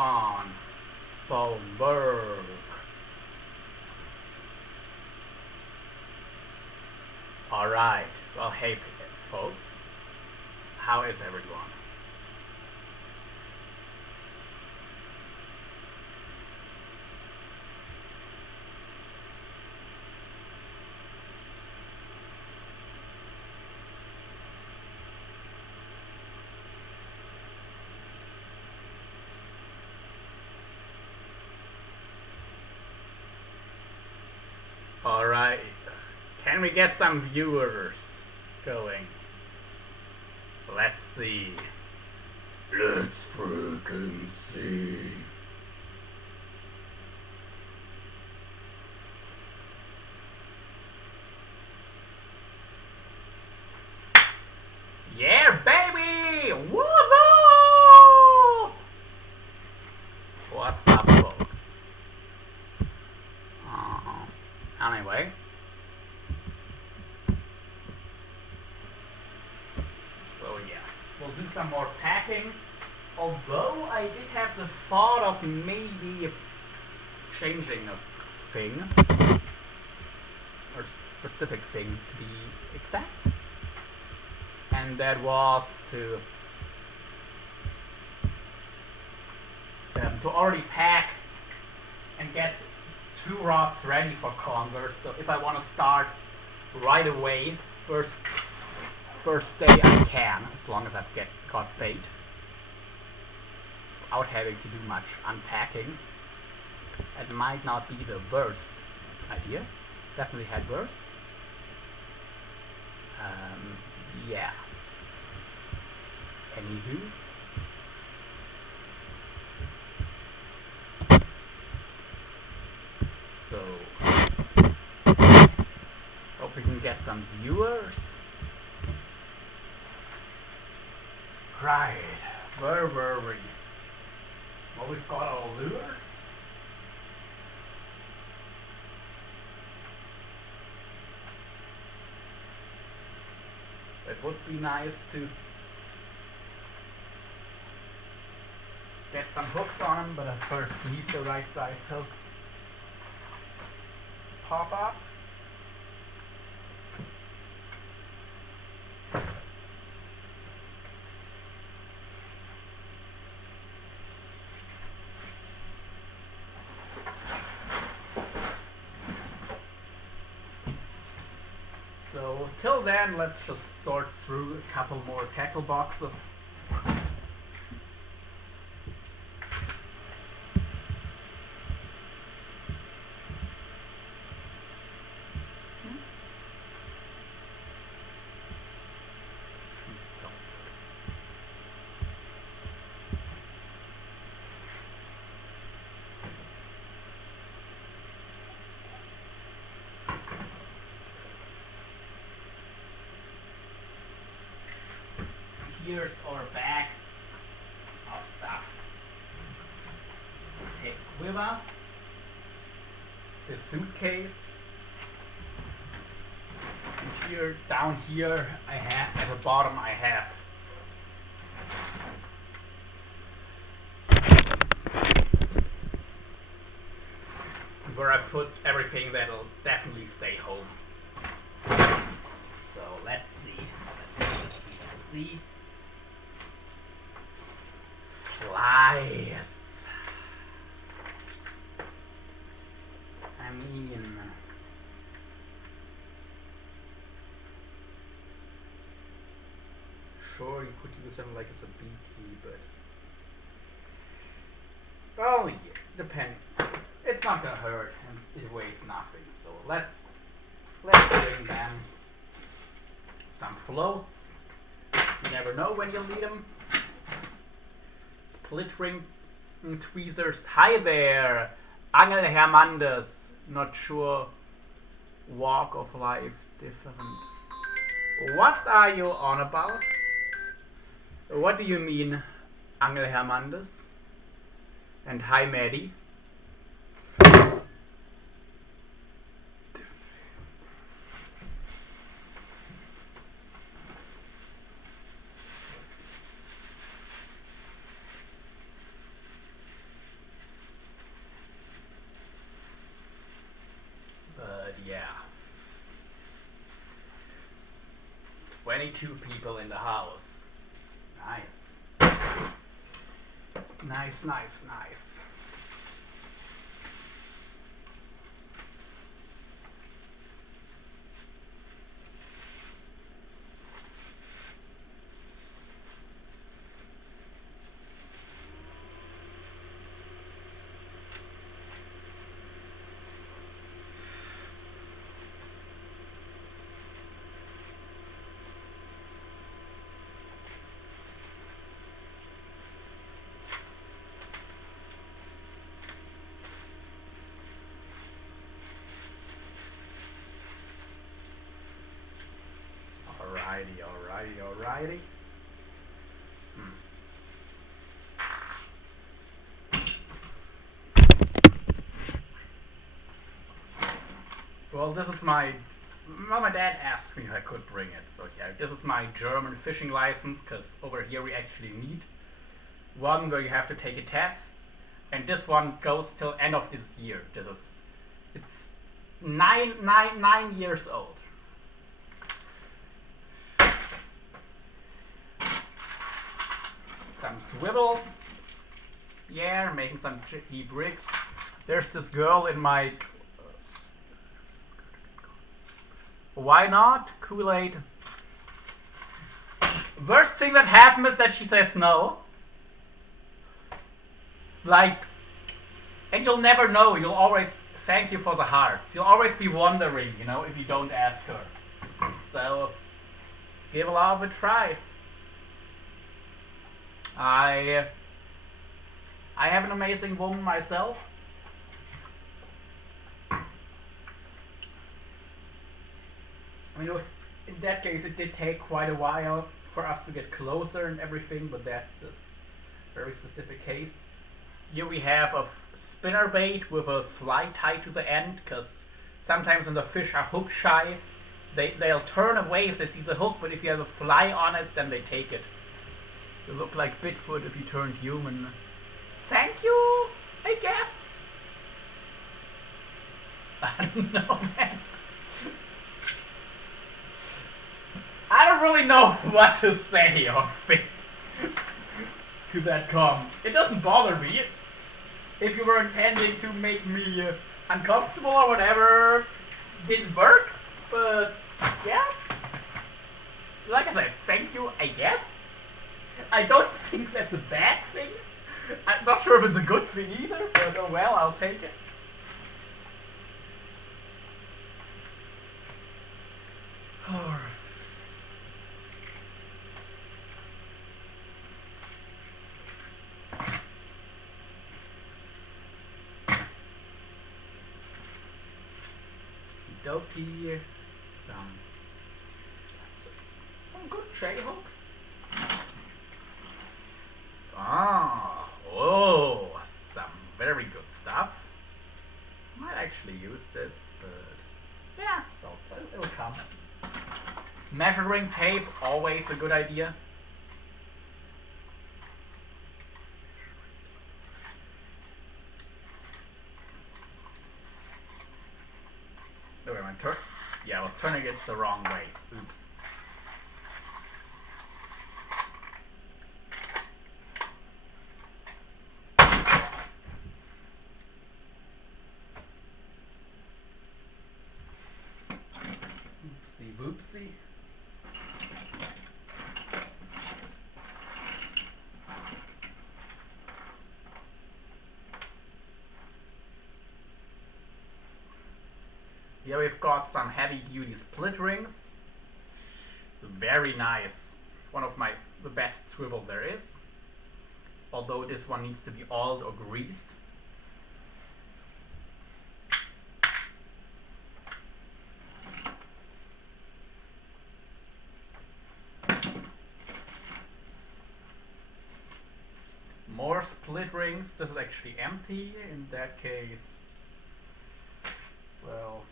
on. Boneberg. Alright. Well, hey, folks. How is everyone? Alright. Can we get some viewers going? Let's see. Let's freaking see. Yeah, baby! Woohoo! What's up, folks? Anyway. So yeah, we'll do some more packing. Although I did have the thought of maybe changing a thing, or specific thing to be exact, and that was to already pack and get 2 rods ready for Conger. So if I want to start right away, first day I can, as long as I've got bait, without having to do much unpacking. It might not be the worst idea. Definitely had worse. Yeah. Anywho. So, hope we can get some viewers. Right, where were we? Well, we've got our lure. It would be nice to get some hooks on them, but I first need the right size hook. Pop up. So till then, let's just sort through a couple more tackle boxes. Here's our bag of stuff. Take quiver, the suitcase, and here, down here, I have, at the bottom I have where I put everything that'll definitely stay home. So let's see. Flies. I mean, sure, you could use them like as a BT, but oh yeah, depends. It's not gonna hurt, and it weighs nothing. So let's bring them some float. You never know when you'll need them. Split ring tweezers. Hi there, Angel Hermandes. Not sure. Walk of life different. What are you on about? What do you mean, Angel Hermandes? And hi, Maddie. 22 people in the house. Nice. Nice, nice, nice. Alrighty. Well, this is my... Well, my dad asked me if I could bring it. So yeah, this is my German fishing license, because over here we actually need one where you have to take a test. And this one goes till end of this year. It's 9 years old. Some swivels. Yeah, making some tricky bricks. There's this girl in my... Why not? Kool-Aid. Worst thing that happened is that she says no. Like, and you'll never know. You'll always thank you for the heart. You'll always be wondering, you know, if you don't ask her. So, give love a try. I have an amazing woman myself. I mean, in that case, it did take quite a while for us to get closer and everything, but that's a very specific case. Here we have a spinnerbait with a fly tied to the end, because sometimes when the fish are hook shy, they'll turn away if they see the hook, but if you have a fly on it, then they take it. You look like Bigfoot if you turned human. Thank you, I guess. I don't know, man. I don't really know what to say or think to that comment. It doesn't bother me. If you were intending to make me uncomfortable or whatever, didn't work. But yeah, like I said, thank you, I guess. I don't think that's a bad thing. I'm not sure if it's a good thing either, but oh well, I'll take it. Dokie, some good tray hooks. Oh, some very good stuff. Might actually use this, but yeah, it'll come. Measuring tape, always a good idea. Oh, wait, I was turning it the wrong way. Oops. Oopsie. Here we've got some heavy duty split rings. Very nice. One of the best swivel there is. Although this one needs to be oiled or greased. More split rings. This is actually empty. In that case, well,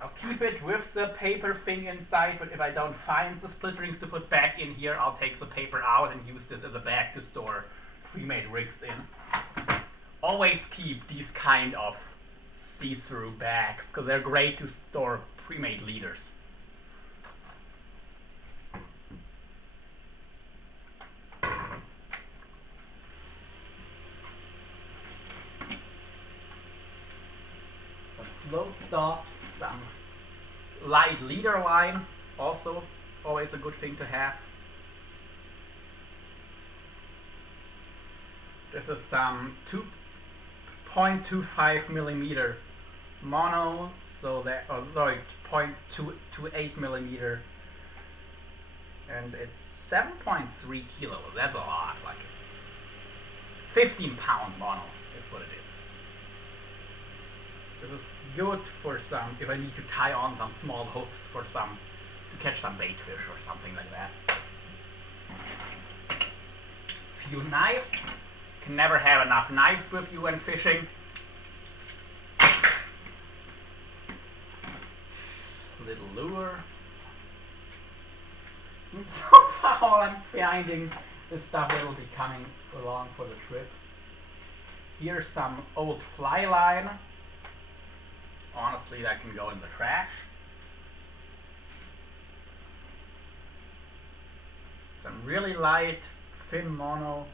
I'll keep it with the paper thing inside, but if I don't find the split rings to put back in here, I'll take the paper out and use this as a bag to store pre-made rigs in. Always keep these kind of see-through bags, because they're great to store pre-made leaders. boat stop, some light leader line, also always a good thing to have. This is some 2.25 millimeter mono, so that, oh sorry, 0.228 millimeter, and it's 7.3 kilos. That's a lot, like 15-pound mono is what it is. This is good for some, if I need to tie on some small hooks for some, to catch some bait fish or something like that. Few knives. Can never have enough knives with you when fishing. Little lure. So far I'm finding this stuff that will be coming along for the trip. Here's some old fly line. Honestly, that can go in the trash. Some really light, thin mono.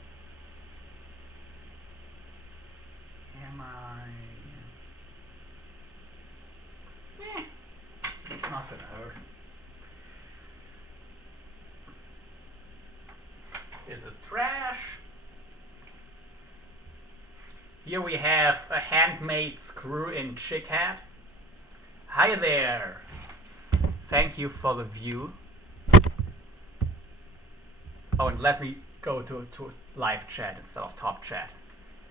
It's not gonna hurt. Is it trash? Here we have a handmade screw-in chick hat. Hi there. Thank you for the view. Oh, and let me go to live chat instead of top chat.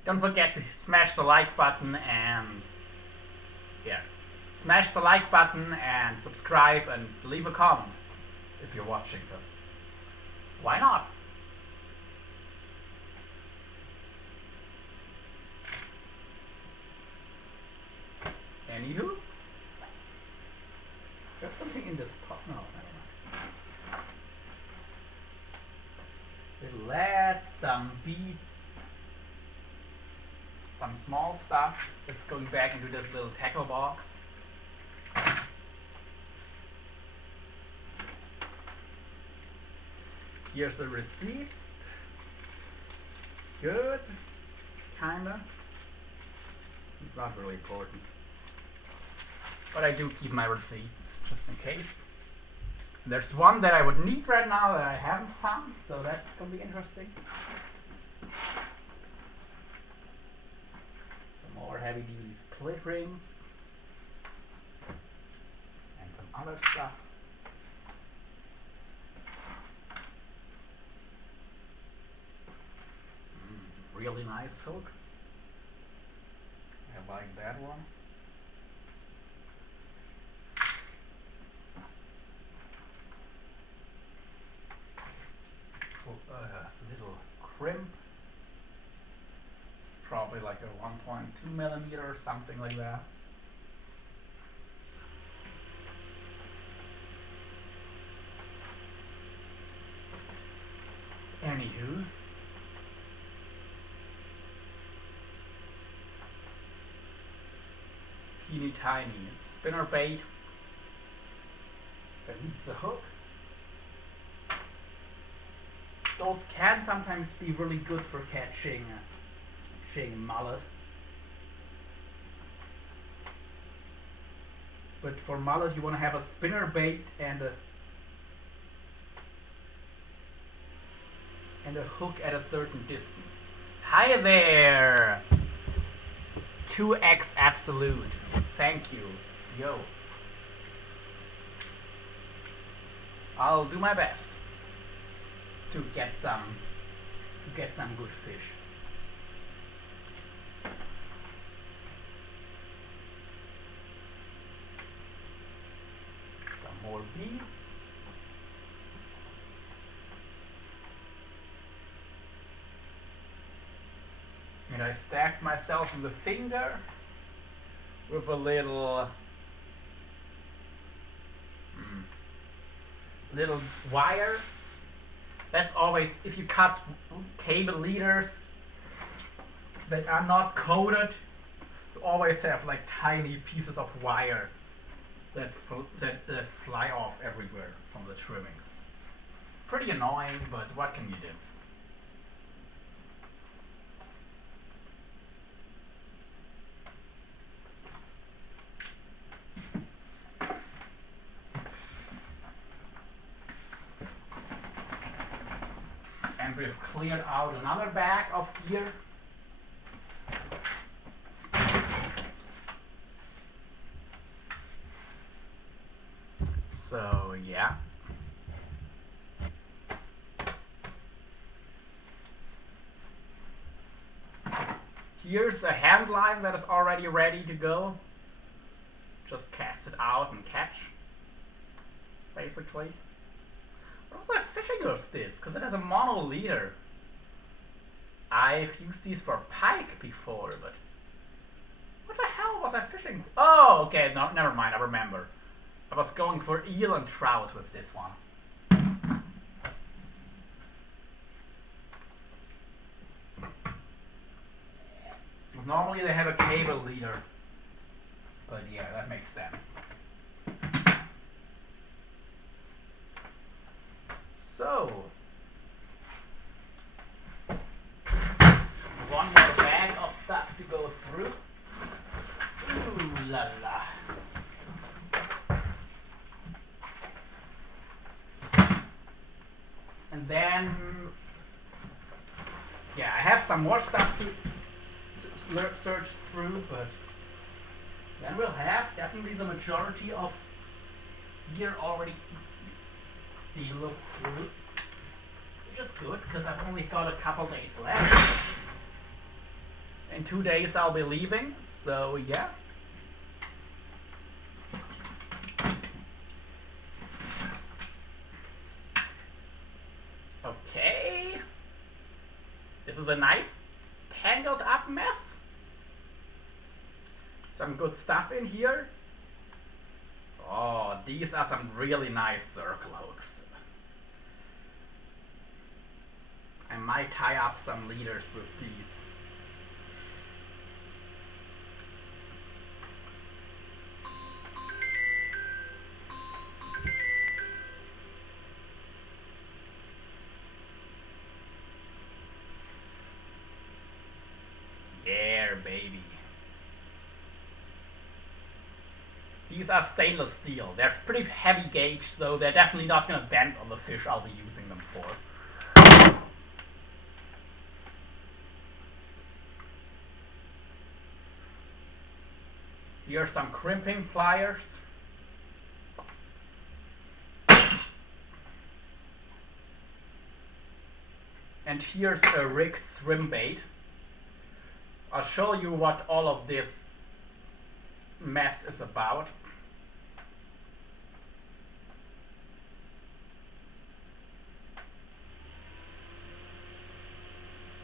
Don't forget to smash the like button and smash the like button and subscribe and leave a comment if you're watching this. Why not? Anywho, there's something in this pot. No, never mind. Little lead, some beads, some small stuff that's going back into this little tackle box. Here's the receipt. Good, kinda. It's not really important, but I do keep my receipts just in case. There's one that I would need right now that I haven't found, so that's gonna be interesting. Some more heavy-duty split rings and some other stuff. Really nice hook. I like that one. Little crimp. Probably like a 1.2 millimeter or something like that. Anywho. Teeny tiny spinner bait that needs the hook. Those can sometimes be really good for catching mullet, but for mullet you want to have a spinner bait and a hook at a certain distance. Hi there, 2x absolute. Thank you. Yo. I'll do my best to get some good fish. Some more beads. And I stacked myself in the finger with a little wire. That's always, if you cut cable leaders that are not coated, you always have like tiny pieces of wire that fly off everywhere from the trimming. Pretty annoying, but what can you do? And we've cleared out another bag of gear. So yeah. Here's a hand line that is already ready to go. Just cast it out and catch, basically. What was I fishing with this? Because it has a mono leader. I've used these for pike before, but what the hell was I fishing? Oh, okay, no, never mind, I remember. I was going for eel and trout with this one. Normally they have a cable leader, but yeah, that makes sense. So, one more bag of stuff to go through. Ooh la la. And then, yeah, I have some more stuff to search through, but then we'll have definitely the majority of gear already be looked through, which is good because I've only got a couple days left. In 2 days I'll be leaving, so yeah. Okay, this is a nice tangled up mess. Some good stuff in here. Oh, these are some really nice circle hooks. I might tie up some leaders with these. Yeah, baby. These are stainless steel. They're pretty heavy gauge, so they're definitely not going to bend on the fish I'll be using them for. Here are some crimping pliers. And here's a rigged swim bait. I'll show you what all of this mess is about.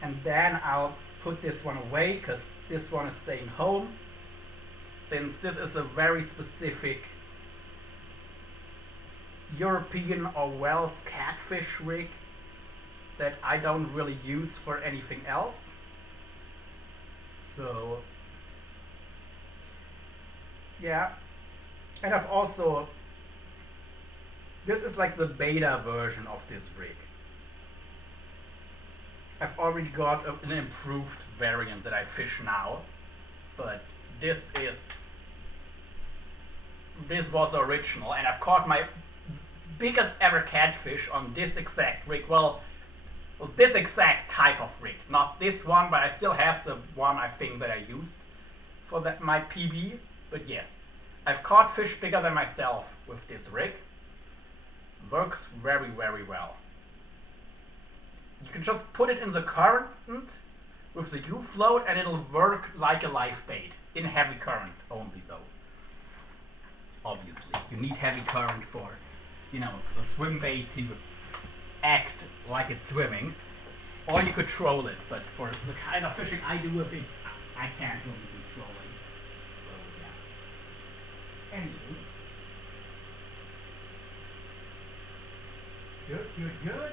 And then I'll put this one away because this one is staying home, since this is a very specific European or Welsh catfish rig that I don't really use for anything else. So yeah, and I've also, this is like the beta version of this rig. I've already got an improved variant that I fish now, but this was original, and I've caught my biggest ever catfish on this exact rig. Well, this exact type of rig, not this one, but I still have the one I think that I used for my PB. But yes, I've caught fish bigger than myself with this rig. Works very, very well. You can just put it in the current with the U-float and it'll work like a live bait, in heavy current only though. Obviously, you need heavy current for, you know, a swim bait to act like it's swimming, or you could troll it, but for the kind of fishing I do with it, I can't really do trolling. So yeah. Anyway. Good, good, good.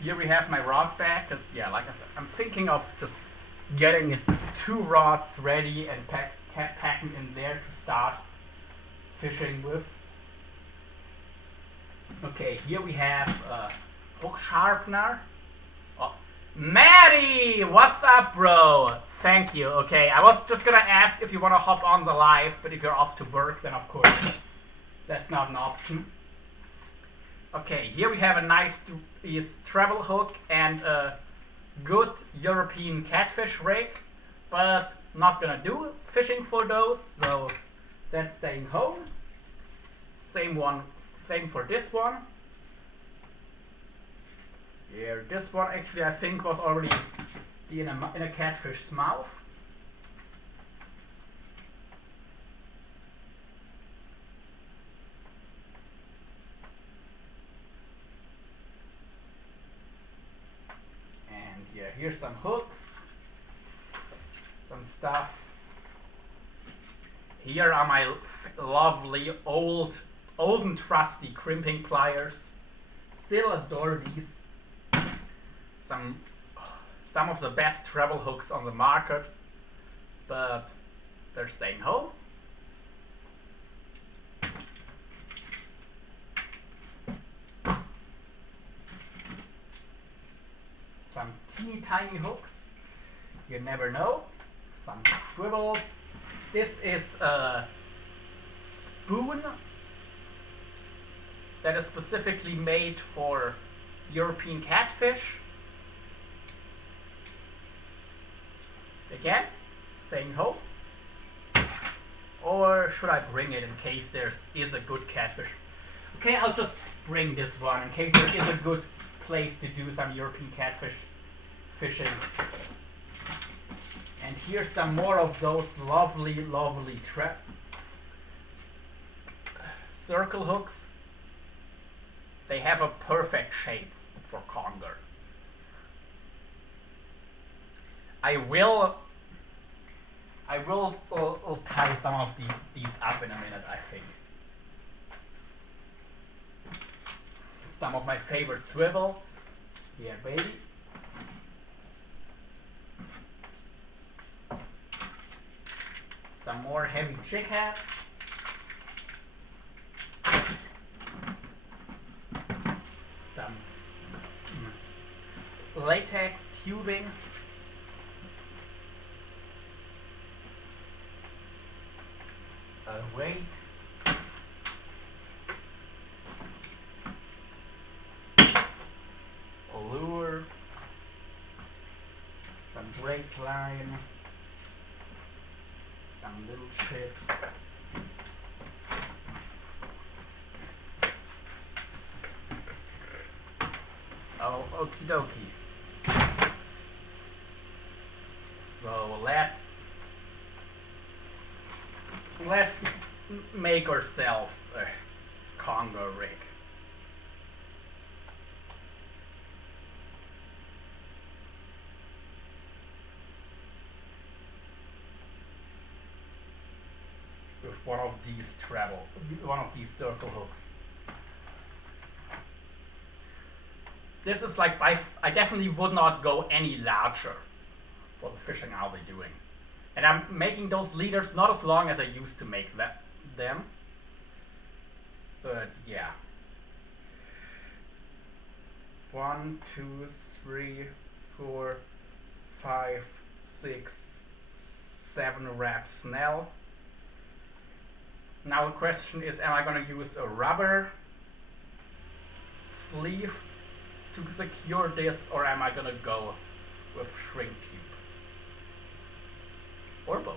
Here we have my rod bag, because, yeah, like I said, I'm thinking of just getting 2 rods ready and packing in there to start fishing with. Okay, here we have a hook sharpener. Oh, Maddie, what's up, bro? Thank you. Okay, I was just gonna ask if you wanna hop on the live, but if you're off to work, then of course that's not an option. Okay, here we have a nice travel hook and a good European catfish rig, but not gonna do fishing for those, so that's staying home. Same for this one. Here, this one actually I think was already in a catfish's mouth. And yeah, here's some hooks, some stuff. Here are my lovely old and trusty crimping pliers. Still adore these. Some of the best travel hooks on the market, but they're staying home. Some teeny tiny hooks. You never know. Some swivels. This is a spoon that is specifically made for European catfish. Again, staying home. Or should I bring it in case there is a good catfish? Okay, I'll just bring this one in case there is a good place to do some European catfish fishing. And here's some more of those lovely circle hooks. They have a perfect shape for conger. I will tie some of these up in a minute, I think. Some of my favorite swivels. Yeah, baby. Some more heavy jig heads. Some latex tubing. A weight. A lure. Some brake line. Some little chips. Oh, okie dokie. So let's make ourselves a conger rig. With one of these circle hooks. This is like I definitely would not go any larger for the fishing I'll be doing. And I'm making those leaders not as long as I used to make them. But yeah. 1, 2, 3, 4, 5, 6, 7 wraps snell. Now the question is, am I going to use a rubber sleeve to secure this, or am I going to go with shrink tube? Or both.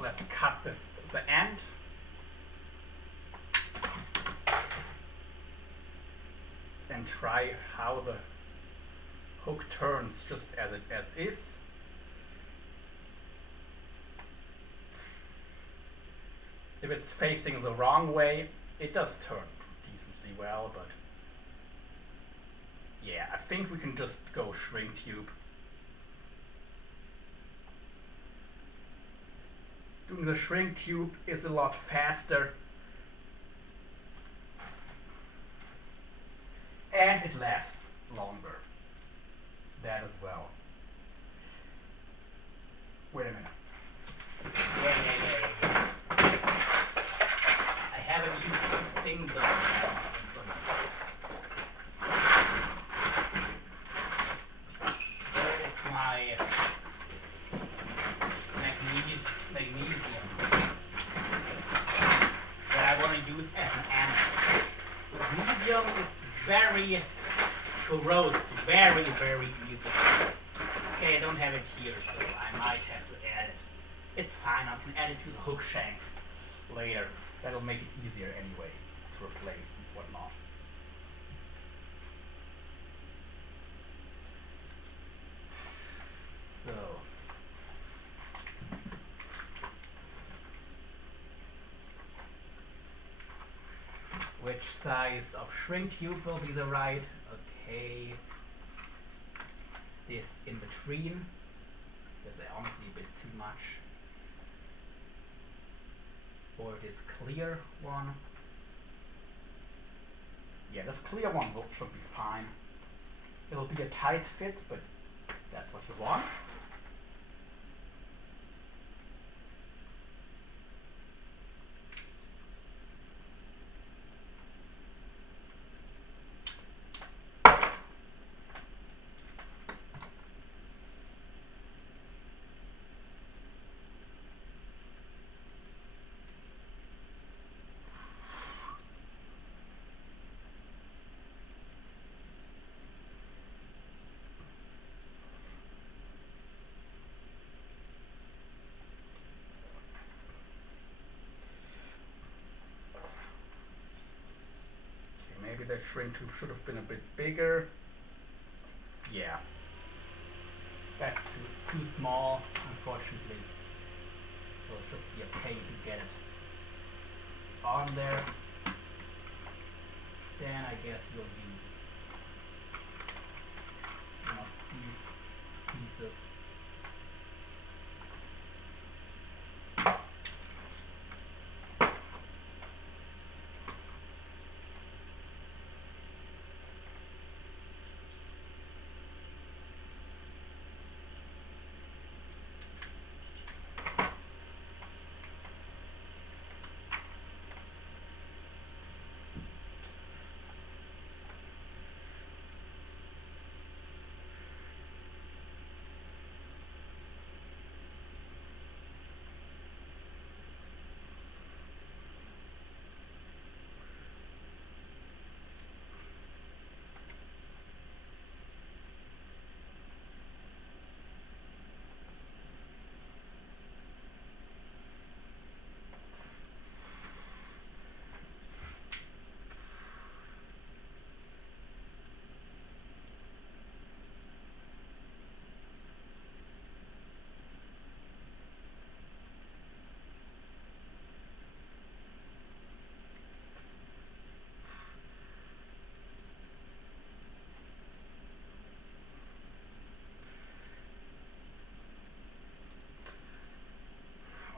Let's cut the end. And try how the hook turns just as is. If it's facing the wrong way, it does turn decently well, but yeah, I think we can just go shrink tube. Doing the shrink tube is a lot faster, and it lasts longer. That as well. Wait a minute. Yeah. I haven't used this thing though. Where is my magnesium that I want to use as an anode? Magnesium is very corrosive, very easy. Okay, I don't have it here, so I might have to add it. It's fine, I can add it to the hook shank later. That'll make it easier anyway to replace and whatnot. So, which size of shrink tube will be the right? Okay, this in between. There's honestly a bit too much. Or this clear one. Yeah, this clear one should be fine. It'll be a tight fit, but that's what you want. Maybe the shrink tube should have been a bit bigger. Yeah. That's too small, unfortunately. So it should be a pain to get it on there. Then I guess we'll use one of these pieces.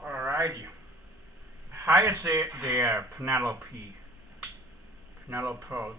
Alrighty. Hi there, Penelope. Penelope.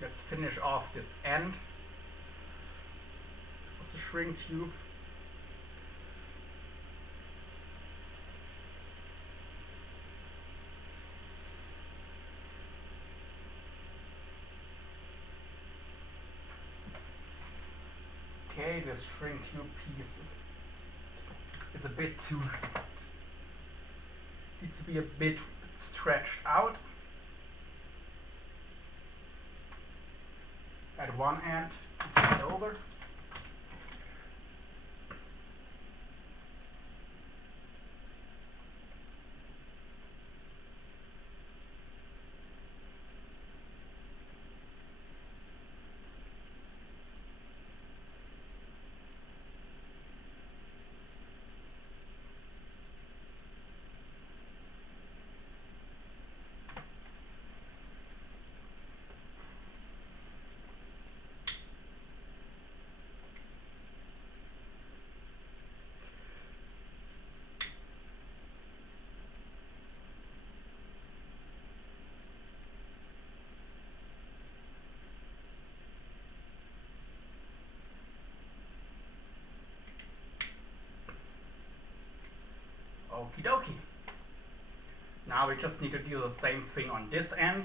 Let's finish off this end of the shrink tube. Okay, this shrink tube piece is a bit too, needs to be a bit stretched out at one end, turn it over. Okie dokie. Now we just need to do the same thing on this end.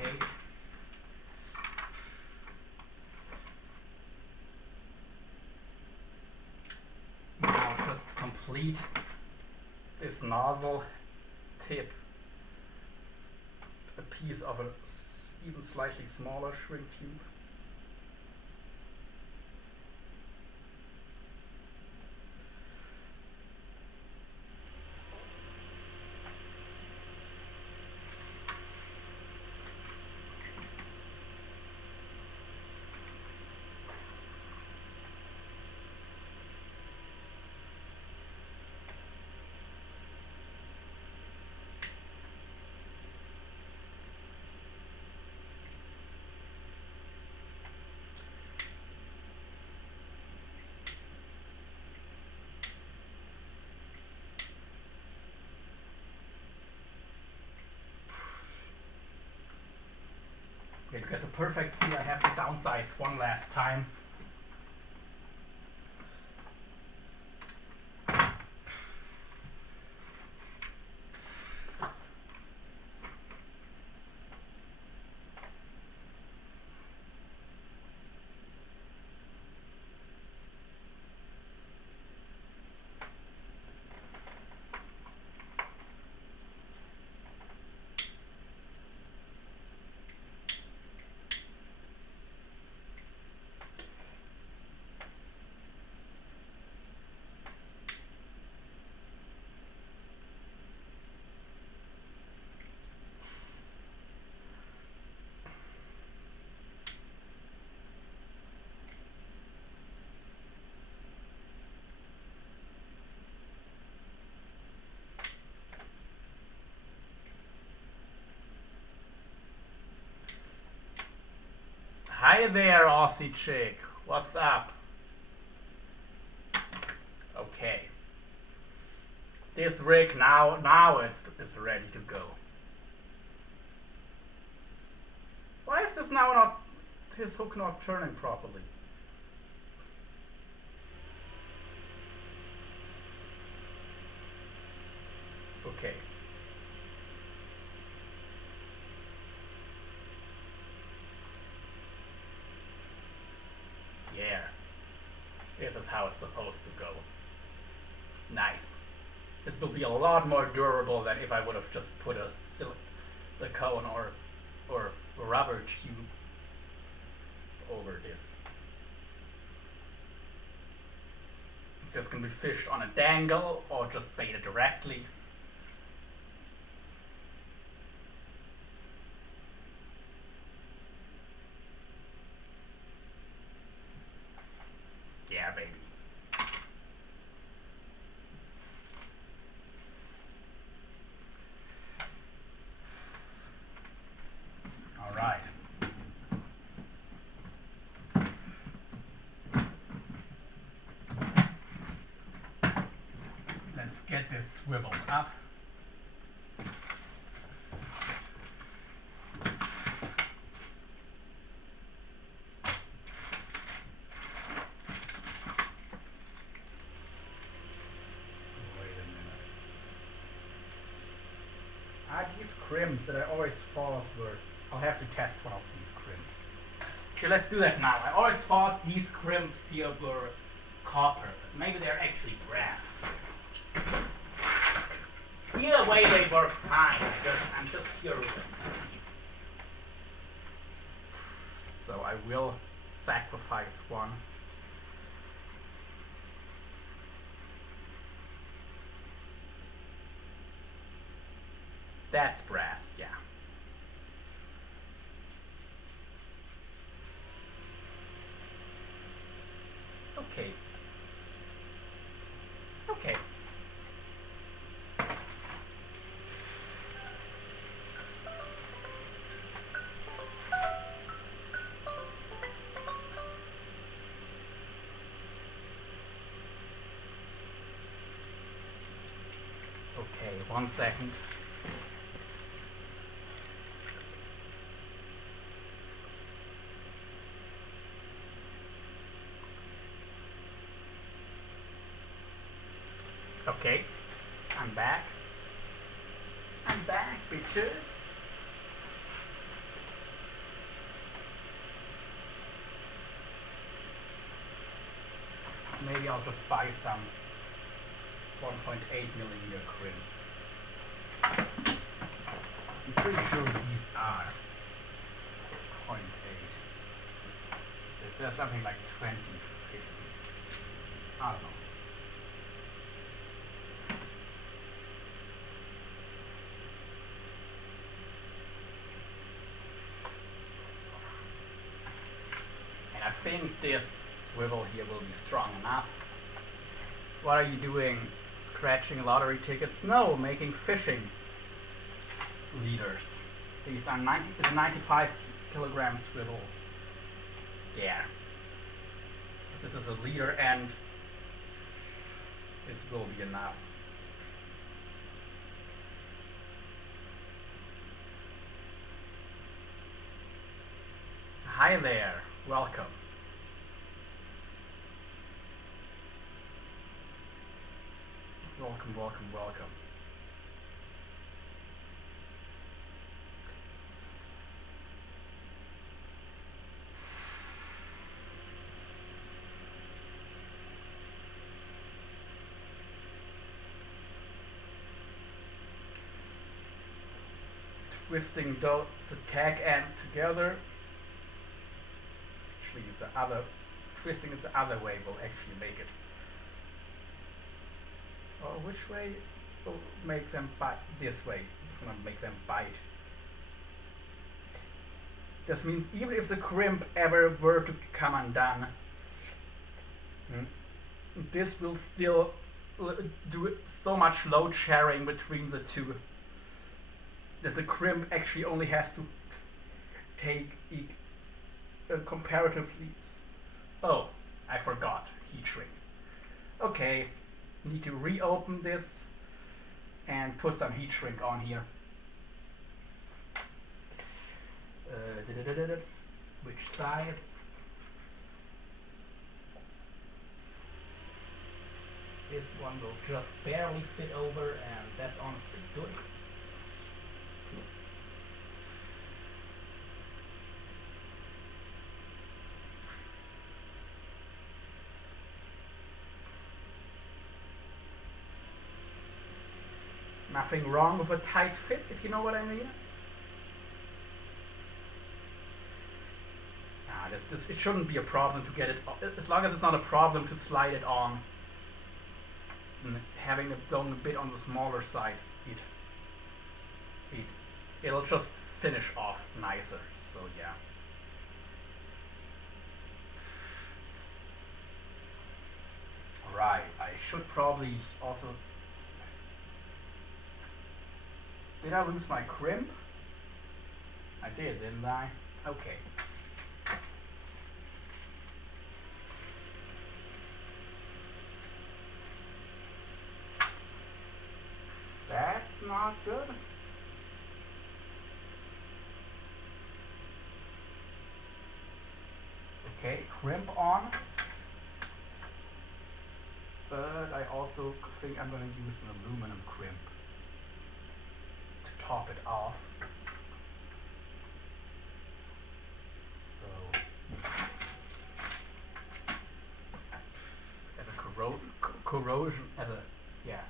Okay. Now just complete this nozzle tip, a piece of a even slightly smaller shrink tube. Okay, to get the perfect seal, I have to downsize one last time. Hi there, Aussie chick. What's up? Okay. This rig now it's ready to go. Why is this hook not turning properly? Okay. Yeah. This is how it's supposed to go. Nice. This will be a lot more durable than if I would have just put a silicone or a rubber tube over this. This can be fished on a dangle or just baited directly. Yeah, baby. All right. Let's get this swiveled up. These crimps that I always thought were... I'll have to test one of these crimps. Okay, let's do that now. I always thought these crimps here were copper. Maybe they're actually brass. Either way, they work fine. I'm just curious. So I will sacrifice one. That's brass, yeah. Okay. Okay. Okay, 1 second. Okay, I'm back. I'm back, bitches. Maybe I'll just buy some 1.8 millimeter crimp. I'm pretty sure these are 0.8. There's something like 20, 50. I don't know. And I think this swivel here will be strong enough. What are you doing? Scratching lottery tickets? No, making fishing leaders. These are 95 kilogram swivel. Yeah. This is a leader and this will be enough. Hi there, welcome. Welcome, welcome, welcome. Twisting the tag end together. Actually, twisting it the other way will actually make it. Or which way will make them bite? This way. It's gonna make them bite. This means even if the crimp ever were to come undone, this will still do so much load sharing between the two that the crimp actually only has to take comparatively... Oh, I forgot. Heat shrink. Okay, need to reopen this and put some heat shrink on here. Which side? This one will just barely fit over, and that's honestly good. Nothing wrong with a tight fit, if you know what I mean. It shouldn't be a problem to get it, as long as it's not a problem to slide it on. And having it going a bit on the smaller side, it'll just finish off nicer. So yeah. Right, I should probably also. Did I lose my crimp? I did, didn't I? Okay. That's not good. Okay, crimp on. But I also think I'm going to use an aluminum crimp to top it off. So, as a corrosion, as a, yeah.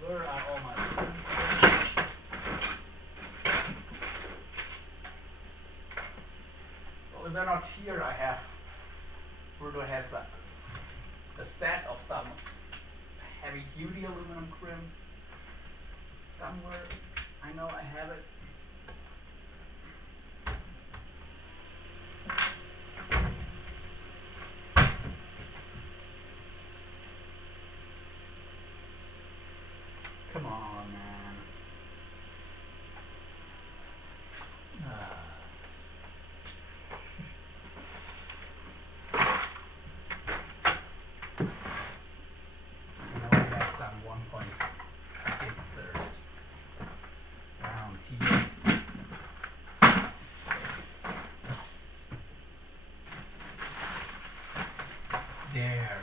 Where are all my well, if they're not here, where do I have that? A set of some heavy duty aluminum crimp. Somewhere, I know I have it. Come on, man. I know I have some 1.6ers down here. There.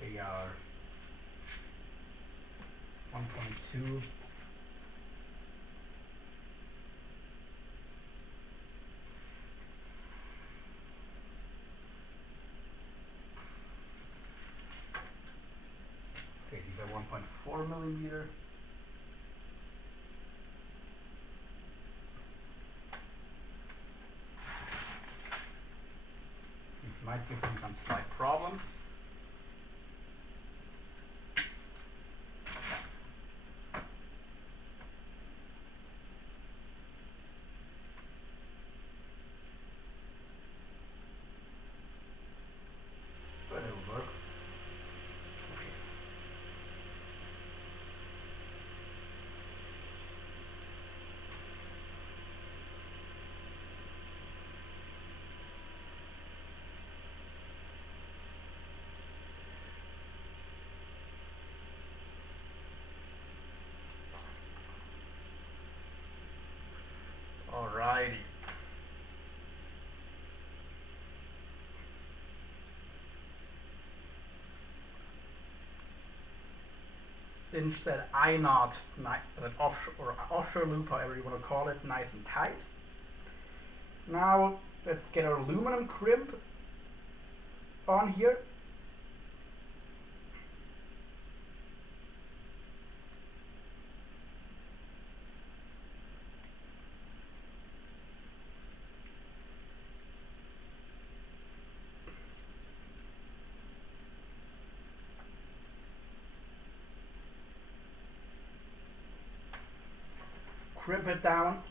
They are 1.2. Okay, these are 1.4 millimeter. These might give me some slight problems. But it'll work. Alrighty. Cinch that eye knot, that offshore loop, however you want to call it, nice and tight. Now let's get our aluminum crimp on here. Crimp it down.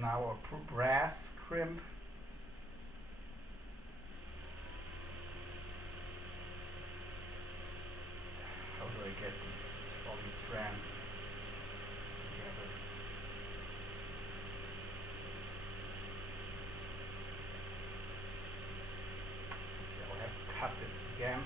now a brass crimp. How do I get all these strands together? Okay, I'll have to cut this again.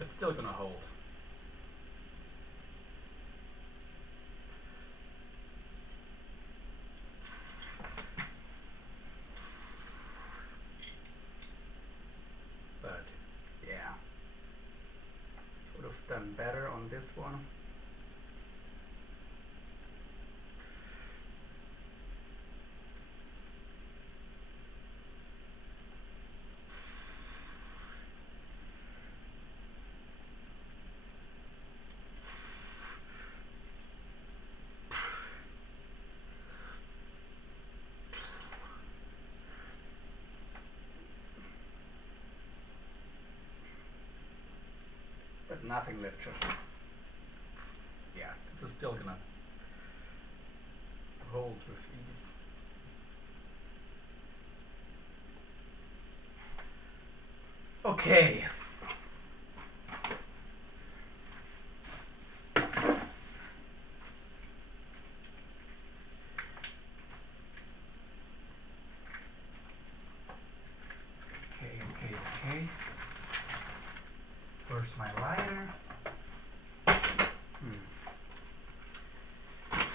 It's still gonna hold. But yeah, would have done better on this one. But nothing left. Yeah, this is still gonna hold with ease. Okay. Okay. Where's my lighter?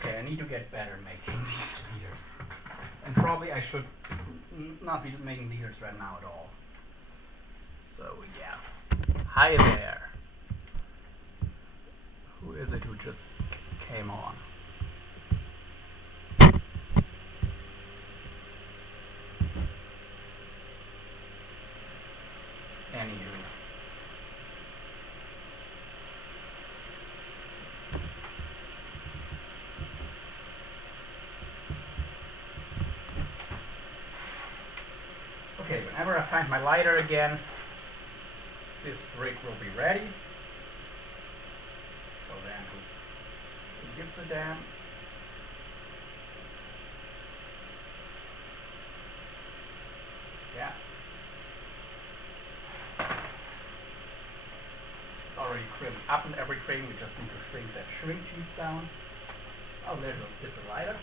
Okay, I need to get better making these leaders. And probably I should not be making leaders right now at all. So yeah. Hi there. Who is it who just came on? Anywho. Okay, whenever I find my lighter again, this rig will be ready. So then who gives a damn? Yeah. It's already crimped up in everything. We just need to shrink that shrink piece down. Oh, there's a lighter.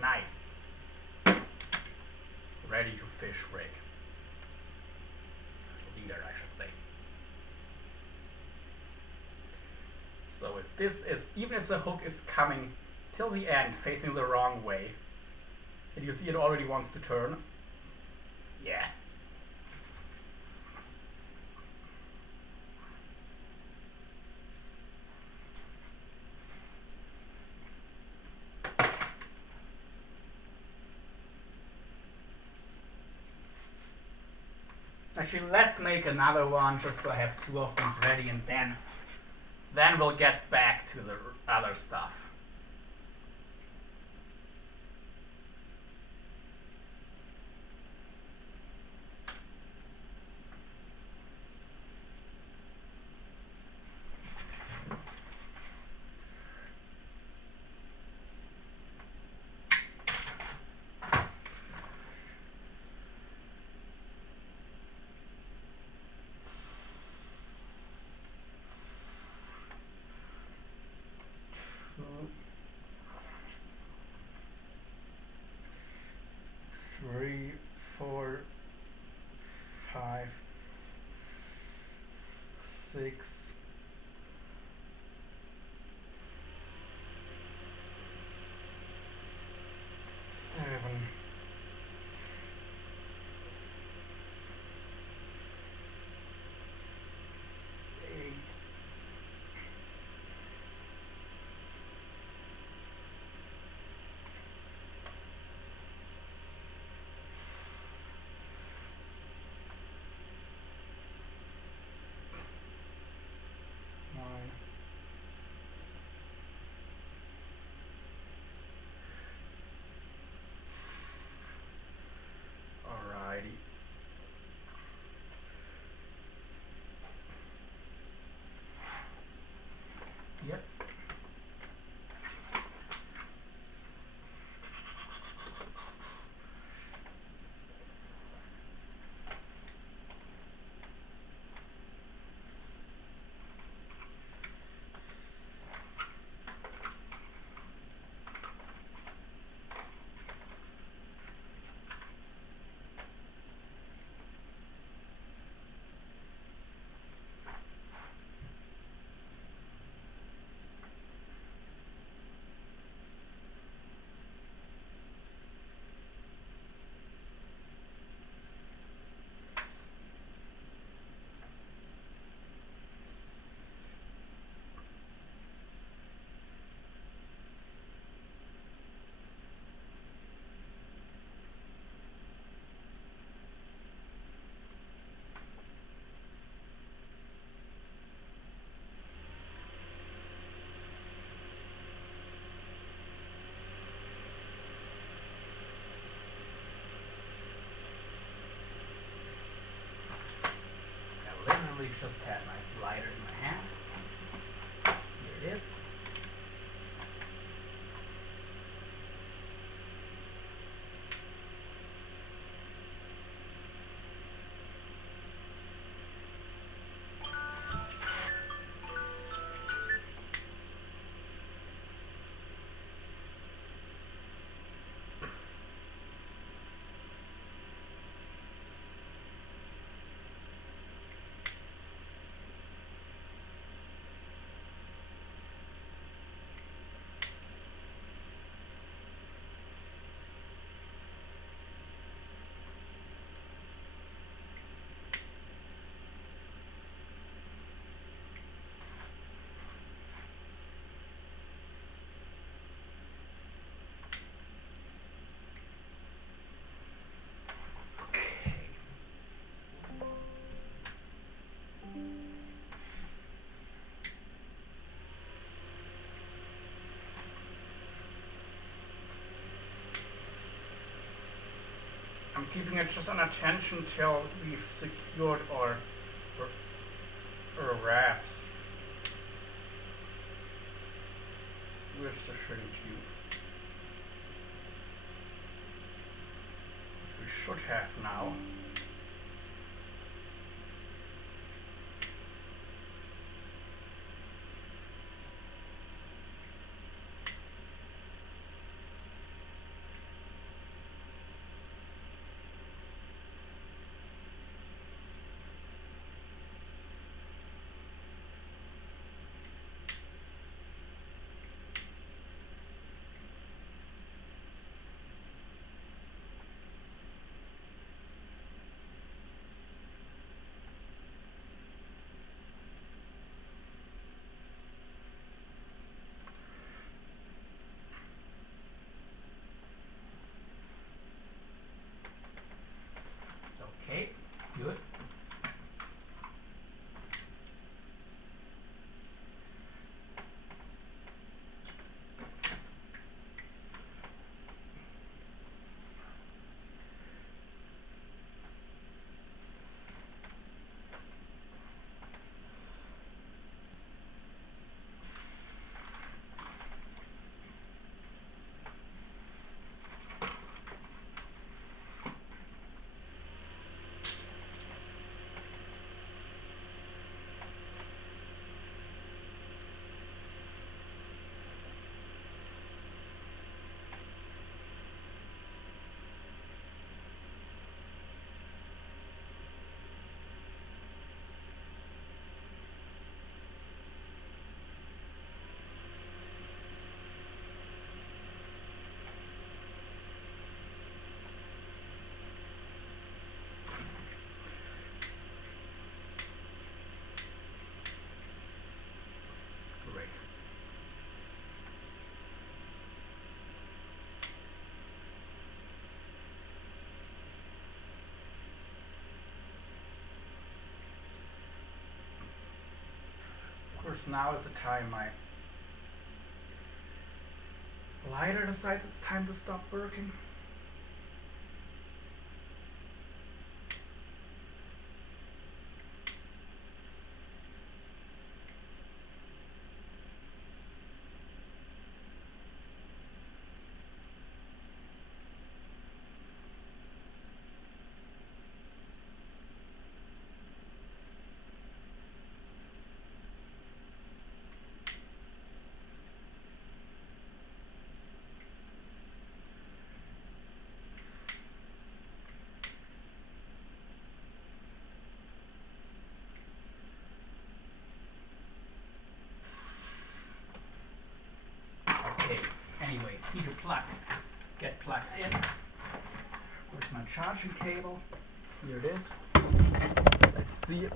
Nice. Ready to fish rig. Leader, I should say. So if this is, even if the hook is coming till the end, facing the wrong way, and you see it already wants to turn, yeah. Actually, let's make another one just so I have two of these ready, and then we'll get back to the other stuff. Two, three, 4, 5, 6, 7, 8, 9. Alrighty. Yep. I literally just had my lighter in my hand. Here it is. I'm keeping it just on attention till we've secured our wraps with the shrink tube. We should have now. course, now is the time my lighter decides it's time to stop working. Okay, anyway, need to get plugged in. Where's my charging cable? Here it is. Let's see it.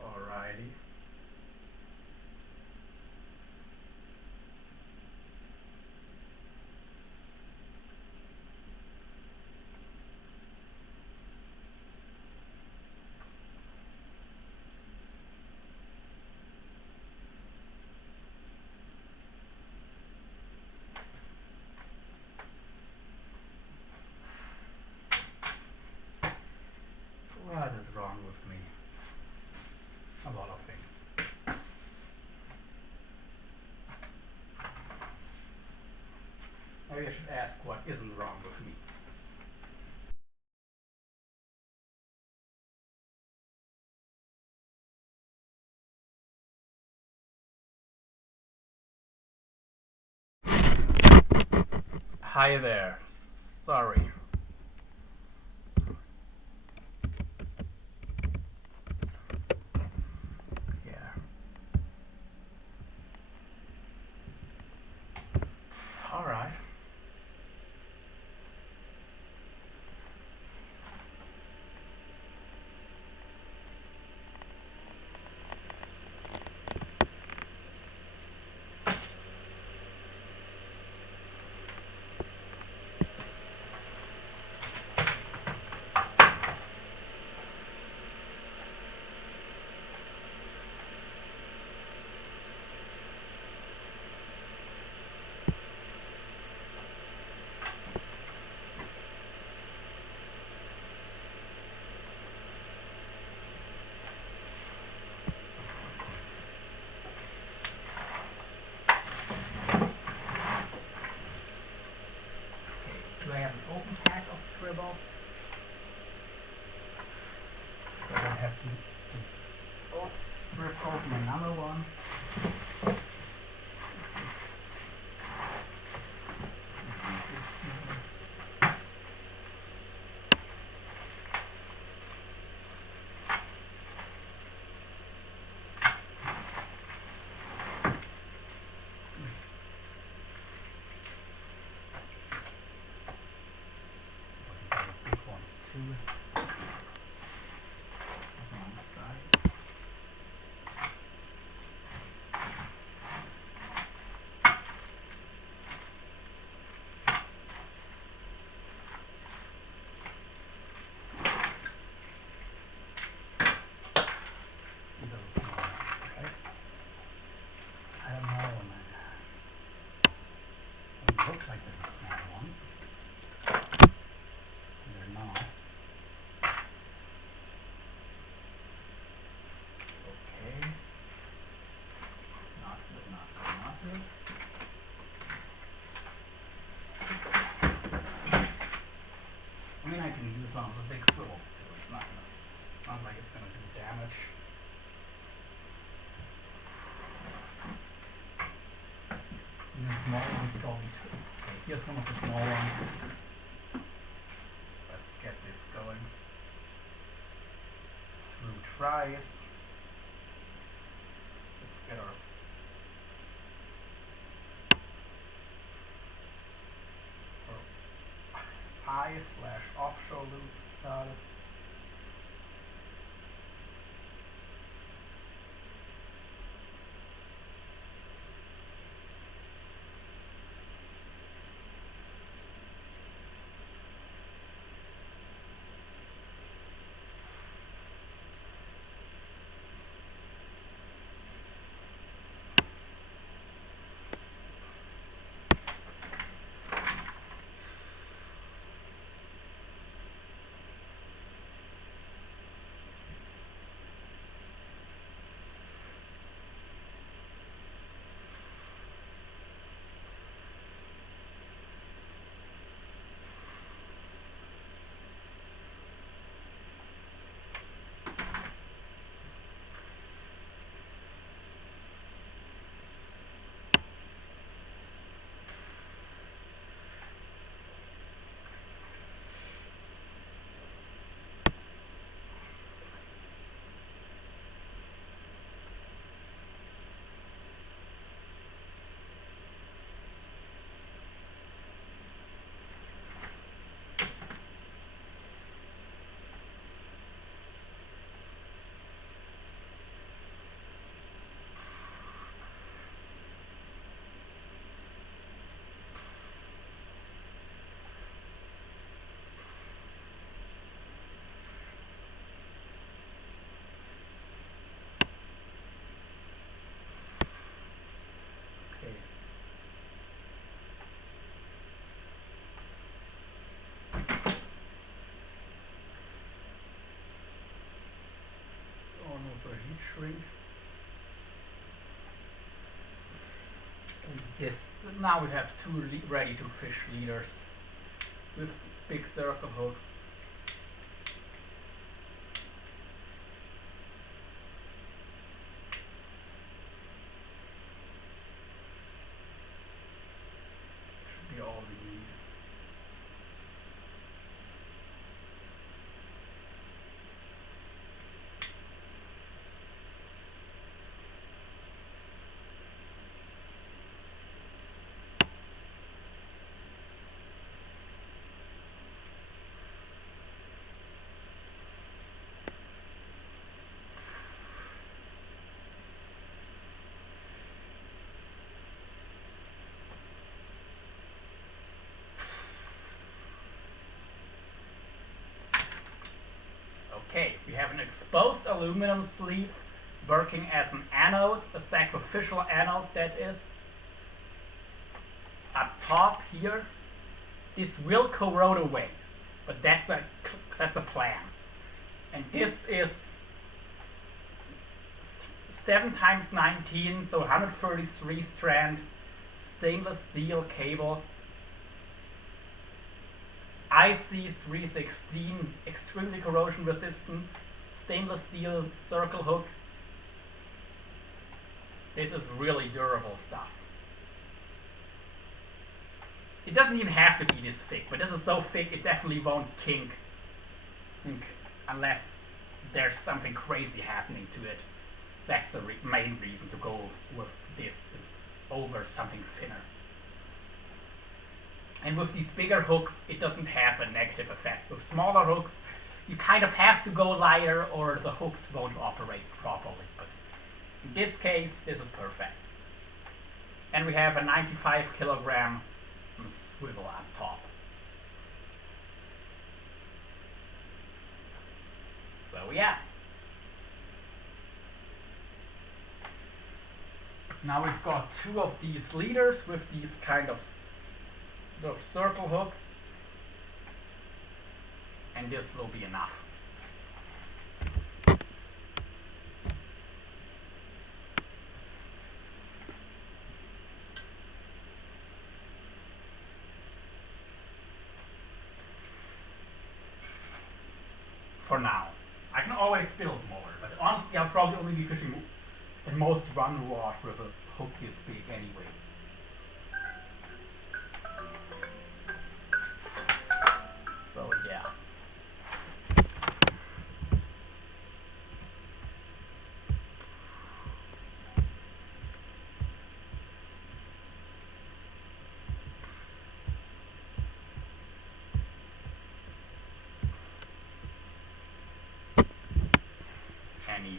Alrighty. What is wrong with me? A lot of things. Maybe I should ask what isn't wrong with me. Hi there. Sorry. Yeah. Alright. Do I have an open pack of scribble? So I have to rip open another one. Big one too. On the side. small ones going too. Okay, here's some of the small ones. Let's get this going. Through tries. Let's get our eye/offshore loop started. For heat shrink. And this, now we have two ready to fish leaders with big circle hook. Should be all we need. Okay, we have an exposed aluminum sleeve working as an anode, a sacrificial anode that is. Up top here, this will corrode away, but that's the plan. And this is 7 times 19, so 133 strand stainless steel cable. IC316, extremely corrosion resistant, stainless steel circle hook. This is really durable stuff. It doesn't even have to be this thick, but this is so thick it definitely won't kink unless there's something crazy happening to it. That's the main reason to go with this over something thinner. And with these bigger hooks, it doesn't have a negative effect. With smaller hooks, you kind of have to go lighter or the hooks won't operate properly. But in this case, this is perfect. And we have a 95 kilogram swivel on top. So yeah. Now we've got 2 of these leaders with these kind of circle hooks, and this will be enough. For now. I can always build more, but honestly I'll probably only be fishing at most one rod with a hook this big anyway.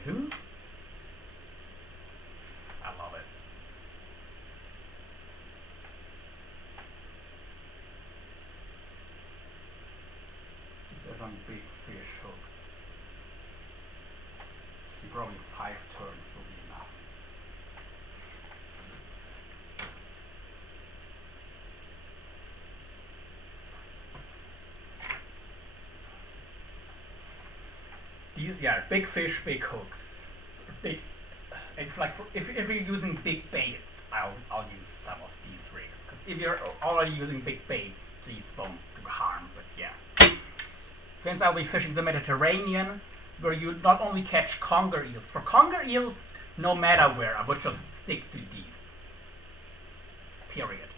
Anywho, I love it. There's some big fish hook. Probably 5 turns will be enough. These, yeah, big fish, big hooks. Big. It's like if you're using big baits, I'll use some of these rigs. Because if you're already using big baits, these won't do harm. But yeah, since I'll be fishing the Mediterranean, where you not only catch conger eels. For conger eels, no matter where, I would just stick to these. Period.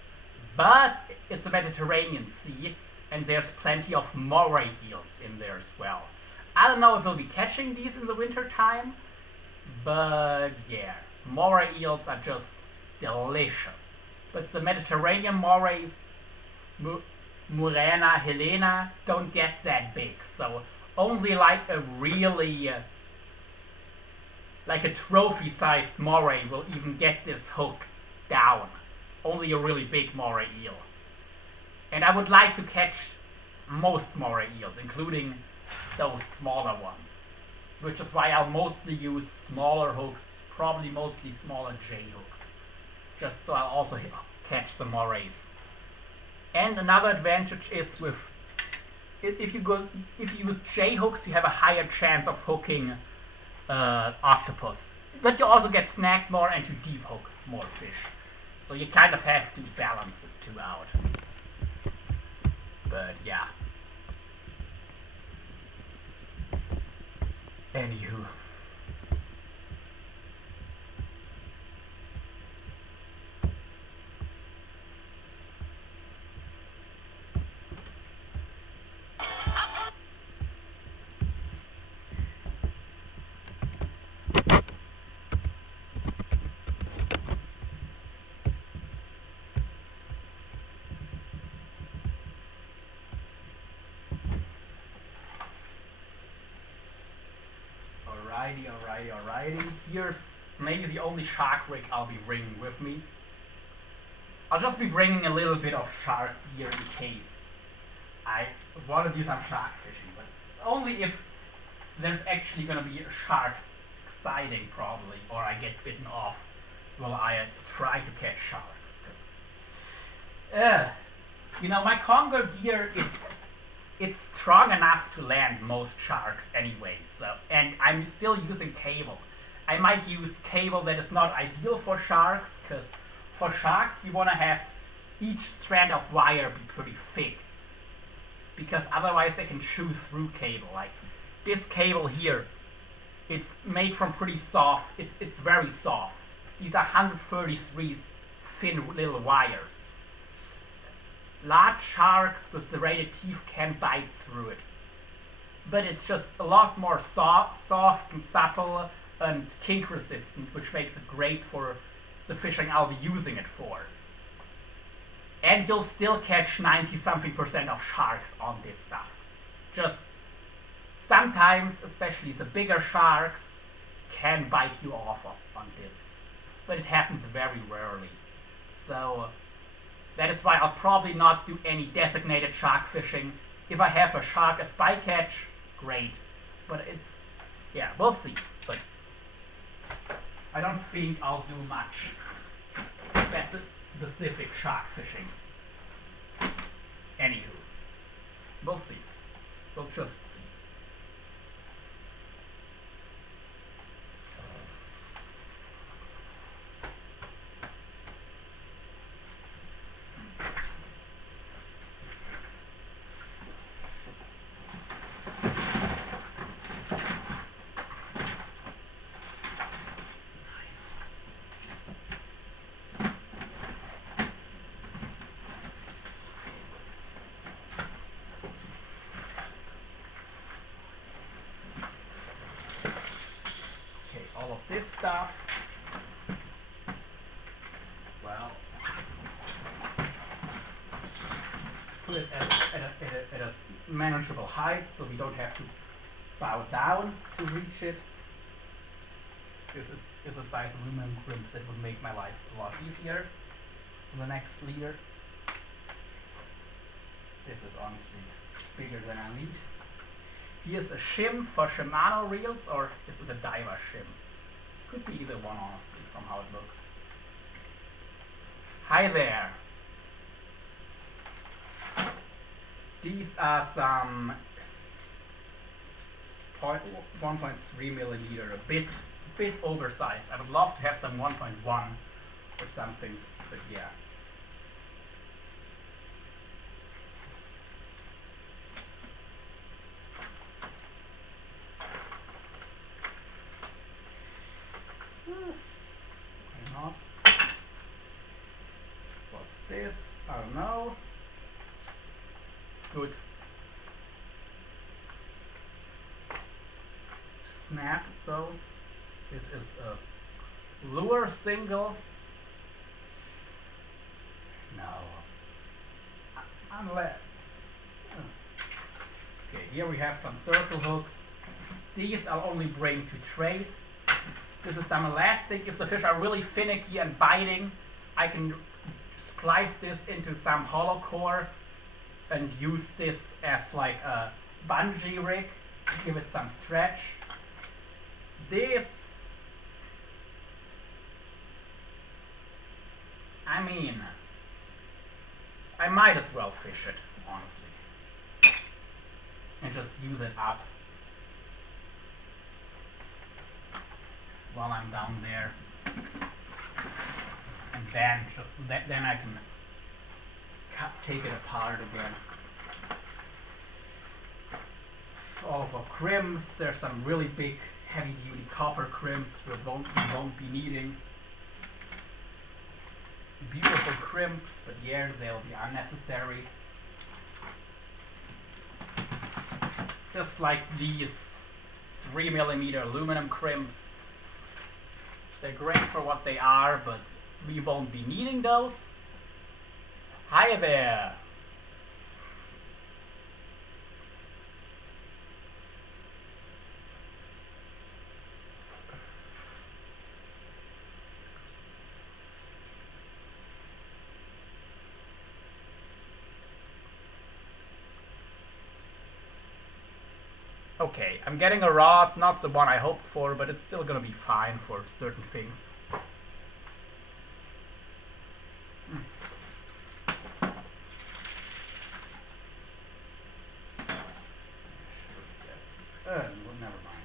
But it's the Mediterranean Sea, and there's plenty of Moray eels in there as well. I don't know if we'll be catching these in the winter time, but yeah, Moray eels are just delicious. But the Mediterranean Morays, Murena, Helena, don't get that big, so only like a really, like a trophy-sized Moray will even get this hook down. Only a really big Moray eel. And I would like to catch most Moray eels, including those smaller ones. Which is why I'll mostly use smaller hooks, probably mostly smaller J hooks. Just so I'll also catch the Morays. And another advantage is with if you use J hooks, you have a higher chance of hooking octopus. But you also get snagged more and you deep hook more fish. So you kind of have to balance the two out. But yeah. Anywho. Alrighty. Here's maybe the only shark rig I'll be bringing with me. I'll just be bringing a little bit of shark gear in case I want to do some shark fishing, but only if there's actually going to be a shark sighting probably, or I get bitten off will I try to catch sharks. You know, my Conger gear it's strong enough to land most sharks anyway, so, and I'm still using cable. I might use cable that is not ideal for sharks, because for sharks you want to have each strand of wire be pretty thick, because otherwise they can chew through cable. Like this cable here, it's made from pretty soft, it's very soft. These are 133 thin little wires. Large sharks with serrated teeth can bite through it. But it's just a lot more soft and supple and kink resistant, which makes it great for the fishing I'll be using it for. And you'll still catch 90-something% of sharks on this stuff. Just sometimes, especially the bigger sharks, can bite you off on this. But it happens very rarely. So that is why I'll probably not do any designated shark fishing. If I have a shark as bycatch, great. But it's, yeah, we'll see. But I don't think I'll do much specific shark fishing. Anywho, we'll see. We'll just see. All of this stuff, well, put it at a manageable height so we don't have to bow down to reach it. This is a size aluminum crimp that would make my life a lot easier. The next leader. This is honestly bigger than I need. Here's a shim for Shimano reels, or this is a diver shim. Could be either one, honestly, from how it looks. Hi there. These are some 1.3 millimeter, a bit oversized. I would love to have some 1.1 or something, but yeah. Why not? What's this? I don't know. Good. Snap, so this is a lure single. No. Unless. Okay, here we have some circle hooks. These I'll only bring to trade. This is some elastic. If the fish are really finicky and biting, I can splice this into some hollow core and use this as like a bungee rig to give it some stretch. This, I mean, I might as well fish it, honestly, and just use it up while I'm down there, and then I can take it apart again. All of our crimps, there's some really big heavy duty copper crimps we won't be needing. Beautiful crimps, but yeah, they'll be unnecessary. Just like these 3 millimeter aluminum crimps. They're great for what they are, but we won't be needing those. Hi there! Okay, I'm getting a rod, not the one I hoped for, but it's still gonna be fine for certain things. Well, never mind.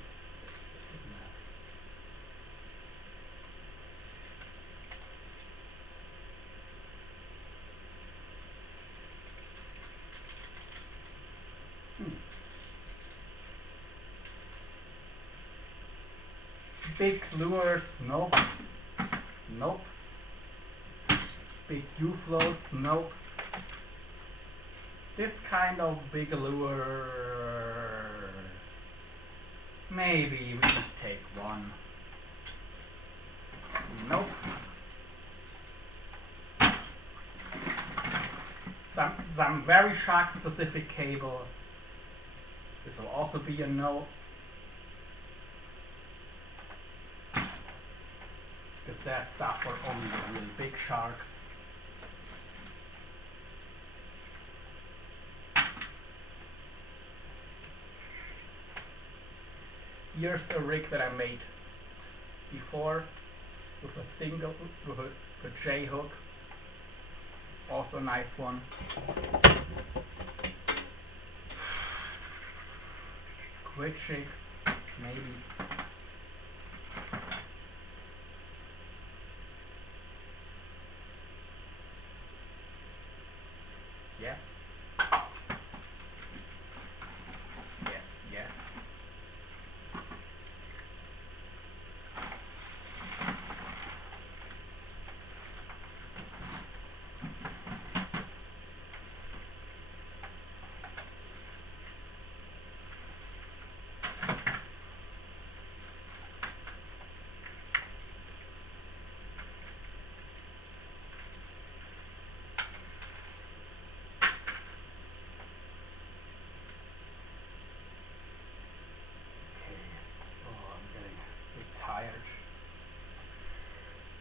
Big lures, nope. Nope. Big U-floats, nope. This kind of big lure, maybe we just take one. Nope. Some very shark specific cable. This will also be a no. Because that's stuff for only the really big sharks. Here's a rig that I made before with a J hook. Also a nice one. Quick shake, maybe. Yeah. Yeah.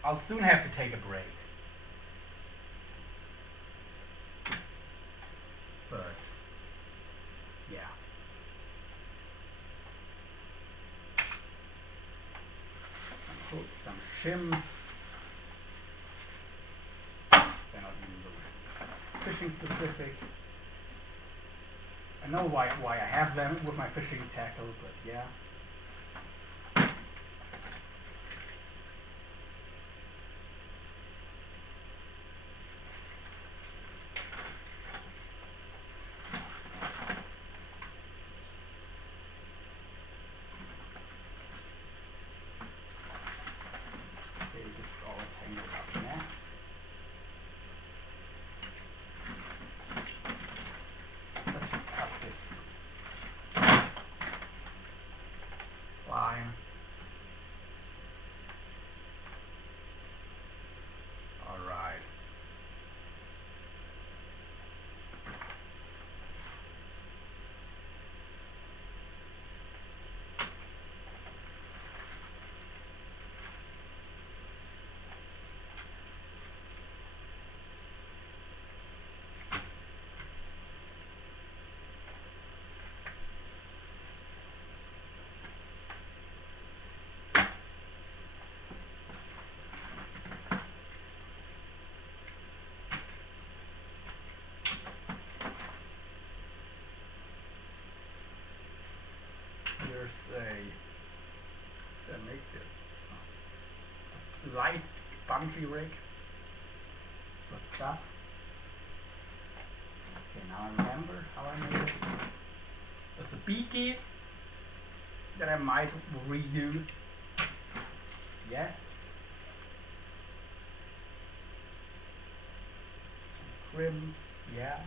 I'll soon have to take a break. But yeah. Some hooks, some shims. They're not even so fishing specific. I know why I have them with my fishing tackle, but yeah. Okay, this is all tangled up now. Let's just cut this line. Alright. Here's make this light bungee rig with stuff. Okay, now I remember how I made it. There's a beaky that I might reuse. Yes. Some trim. Yeah.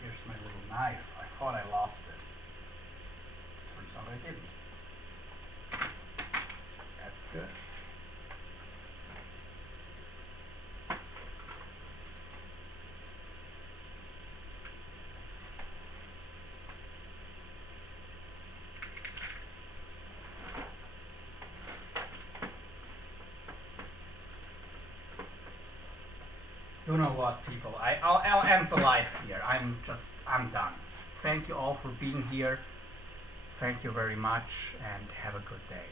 Here's my little knife. I thought I lost it. Turns out I didn't. That's good. You know what, people? I'll end the live here. I'm done. Thank you all for being here. Thank you very much, and have a good day.